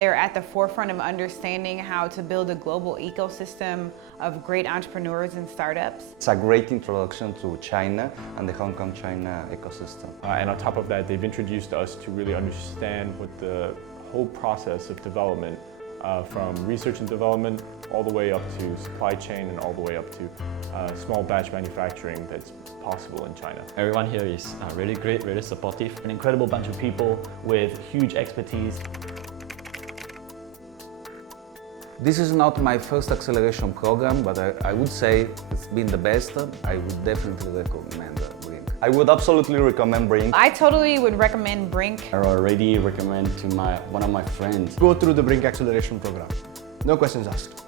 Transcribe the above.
They're at the forefront of understanding how to build a global ecosystem of great entrepreneurs and startups. It's a great introduction to China and the Hong Kong-China ecosystem. And on top of that, they've introduced us to really understand what the whole process of development, from research and development all the way up to supply chain and all the way up to small batch manufacturing that's possible in China. Everyone here is really great, really supportive. An incredible bunch of people with huge expertise. This is not my first acceleration program, but I would say it's been the best. I would definitely recommend Brinc. I would absolutely recommend Brinc. I totally would recommend Brinc. I already recommend to one of my friends. Go through the Brinc acceleration program. No questions asked.